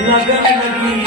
लगन लगी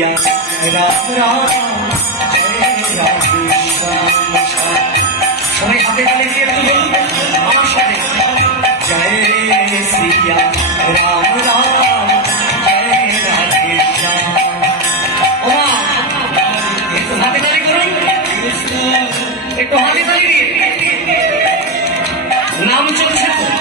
প্রিয়া রাম রাম সবাই হাতে হাতে দিয়ে একটু বলুন আমার সাথে নাম চলছে।